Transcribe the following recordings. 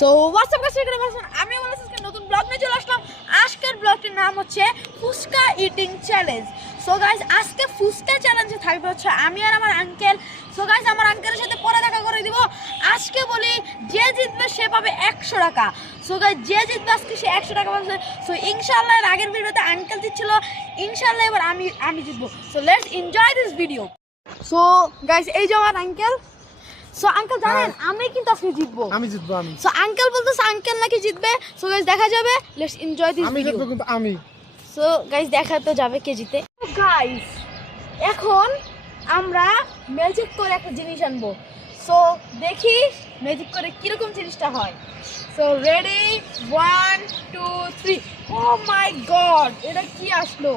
So WhatsApp guys, আমি আজকে নতুন ব্লগ নিয়ে চলে আসলাম। আজকের ব্লগটির নাম হচ্ছে phuchka eating challenge. So guys, আজকে ফুচকা চ্যালেঞ্জে থাকবে হচ্ছে আমি আর আমার আঙ্কেল। সো গাইস, আমার আঙ্কেলের সাথে পরে দেখা করে দিব। আজকে বলি, যে জিতবে সে পাবে 100 টাকা। সো গাইস, যে জিতবে আজকে সে 100 টাকা পাবে। সো ইনশাআল্লাহ, এর আগের ভিডিওতে আঙ্কেল জিতছিল, ইনশাআল্লাহ এবার আমি জিতবো। So let's enjoy this video. So guys, এই যে আমার আঙ্কেল। সো আঙ্কেল জানেন আমি কিন্তু আজকে জিতবো। আমি জিতবো। আমি সো আঙ্কেল বলতেছে আঙ্কেল নাকি জিতবে। সো গাইস, দেখা যাবে। লেটস এনজয় দিস আমি ভিডিও। জিতবো কিন্তু আমি। সো গাইস, দেখা তো যাবে কে জিতে। গাইস, এখন আমরা ম্যাজিক করে একটা জিনিস আনবো। সো দেখি ম্যাজিক করে কিরকম জিনিসটা হয়। So ready, 1 2 3। ও মাই গড, এটা কি আসলো?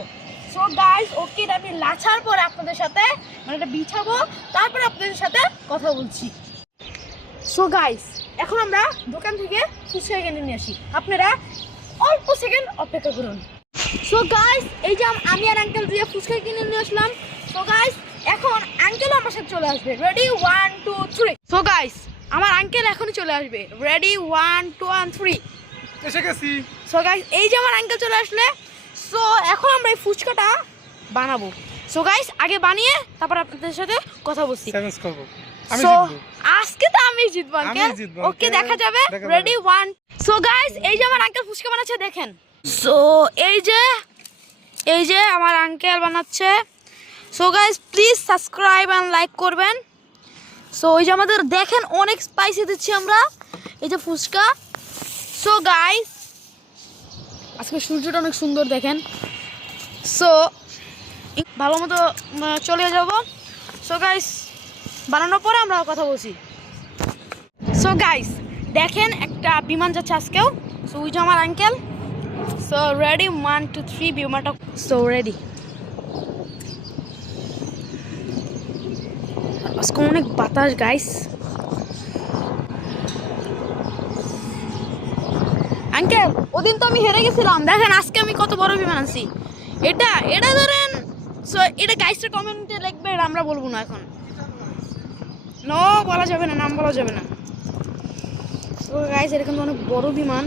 সো গাইস, ওকে, এটা আমি লাছার পরে আপনাদের সাথে, মানে এটা বিছাবো, তারপরে আপনাদের সাথে কথা বলছি। সো গাইস, এখন আমরা দোকান থেকে ফুচকা কিনে নিয়ে আসি। আপনারা অল্প সেকেন্ড অপেক্ষা করুন। সো গাইস, এই যে আমি আর আঙ্কেল দিয়ে ফুচকা কিনে নিয়ে আসলাম। সো গাইস, এখন আঙ্কেলও আমার সাথে চলে আসবে। রেডি, 1 2 3। সো গাইস, আমার আঙ্কেল এখনই চলে আসবে। রেডি, 1 2 3। এসে গেছি। সো গাইস, এই যে আমার আঙ্কেল চলে আসলে। সো এখন আমরা এই ফুচকাটা বানাবো। সো গাইস, আগে বানিয়ে তারপর আপনাদের সাথে কথা বলছি। চ্যালেঞ্জ করব। আমি সো জিতবো। আজকে তো আমি জিতবো আঙ্কেল। আমি জিতবো, ওকে, okay? দেখা যাবে। দেখা রেডি, যাবে। 1। সো গাইস, এই যে আমার আঙ্কেল ফুচকা বানাচ্ছে, দেখেন। সো এই যে আমার আঙ্কেল বানাচ্ছে। So guys, please subscribe and like করবেন। সো এই যে আমাদের দেখেন অনেক স্পাইসি দিচ্ছি আমরা, এই যে ফুচকা। সো গাইস, আজকে সূর্যটা অনেক সুন্দর দেখেন। সো ভালো মতো চলে যাব। সো গাইস, বানানোর পরে আমরা কথা বলছি। সো গাইস, দেখেন একটা বিমান যাচ্ছে আজকেও। সো ওই যে আমার আঙ্কেল। সো রেডি, 1 2 3, বিমানটা। So ready. আজকে অনেক বাতাস গাইস। আঙ্কেল, ওদিন তো আমি হেরে গেছিলাম, দেখেন আজকে আমি কত বড় বিমান আনছি। এটা ধরেন। সো এটা গাইসের কমেন্টে লিখবে, আমরা বলবো না এখন। নো, বলা যাবে না, নাম বলা যাবে না। সো গাইস, এরকম অনেক বড় বিমান।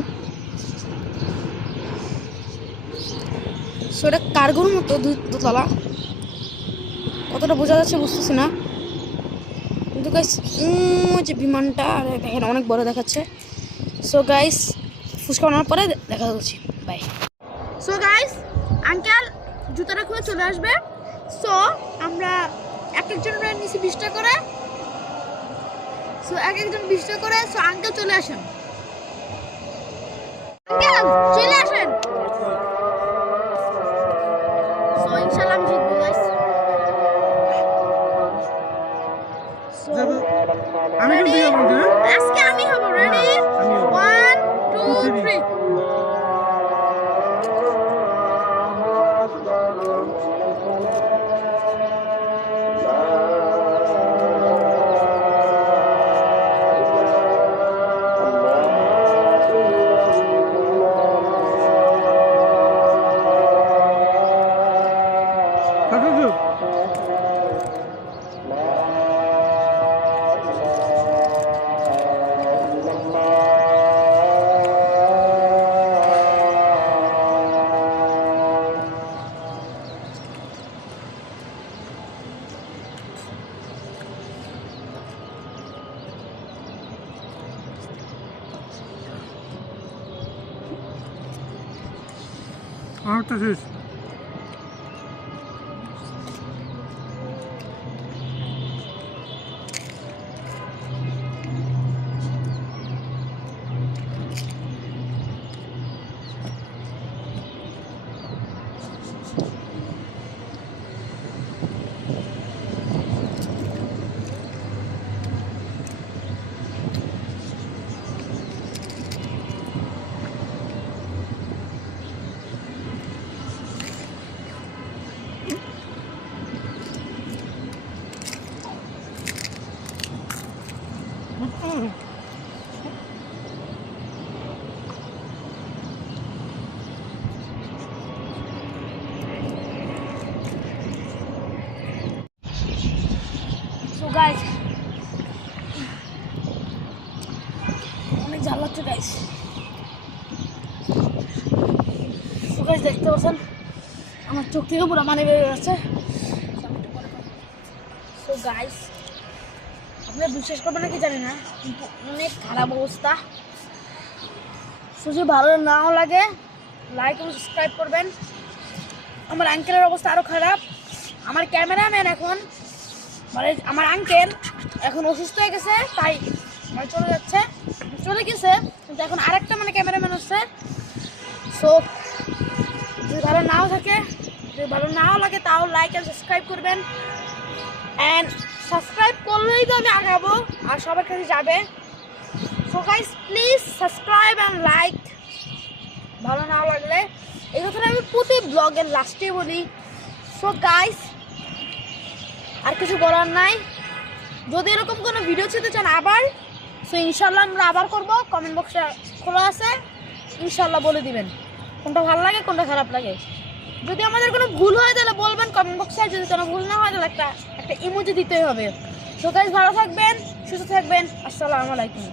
সো এটা কার্গোর মতো, দুতলা। কতটা বোঝা যাচ্ছে বুঝতেছি না, কিন্তু গাইস যে বিমানটা দেখেন অনেক বড় দেখাচ্ছে। সো গাইস, ফুচকা বানানোর পরে দেখা যাচ্ছে। বাই। সো গাইস, আঙ্কেল জুতাটা খুলে চলে আসবে। সো আমরা এক একজনের নিচে 20 টাকা করে। সো এক একজন 20 টাকা করে। সো আঙ্কেল চলে আসেন। আঙ্কেল চলে আসেন। সো ইনশাআল্লাহ আমি জিতবো গাইস। সো আমি কিন্তু যাবো না। আজকে আমি হব। রেডি, 1 2 3। আমার তো শেষ। অনেক ঝাল লাগছে গাইস। তো গাইস দেখতে পাচ্ছেন আমার চোখ থেকে পুরো পানি বেরিয়ে যাচ্ছে। তো গাইস আপনারা বিশ্বাস করবেন নাকি জানি না, কিন্তু অনেক খারাপ অবস্থা। যদি ভালো নাও লাগে লাইক এবং সাবস্ক্রাইব করবেন। আমার আঙ্কেলের অবস্থা আরও খারাপ। আমার ক্যামেরাম্যান এখন মানে আমার আঙ্কেল এখন অসুস্থ হয়ে গেছে, তাই মানে চলে গেছে, কিন্তু এখন আরেকটা মানে ক্যামেরাম্যান হচ্ছে। সো যদি ভালো নাও থাকে, যদি ভালো নাও লাগে, তাও লাইক অ্যান্ড সাবস্ক্রাইব করবেন। অ্যান্ড সাবস্ক্রাইব করলেই তো আমি আগাবো আর সবার কাছে যাবে। So guys please subscribe and like. ভালো নাও লাগলে এই কথাটা আমি প্রতি ব্লগের লাস্টে বলি। সো গাইস আর কিছু বলার নাই। যদি এরকম কোনো ভিডিও ছেড়ে চান আবার, সো ইনশাল্লাহ আমরা আবার করবো। কমেন্ট বক্সে খোলা আছে, ইনশাল্লাহ বলে দিবেন কোনটা ভালো লাগে কোনটা খারাপ লাগে। যদি আমাদের কোনো ভুল হয় তাহলে বলবেন কমেন্ট বক্সে, যদি কোনো ভুল না হয় তাহলে একটা ইমোজি দিতেই হবে। সো গাইস ভালো থাকবেন, সুস্থ থাকবেন। আসসালামু আলাইকুম।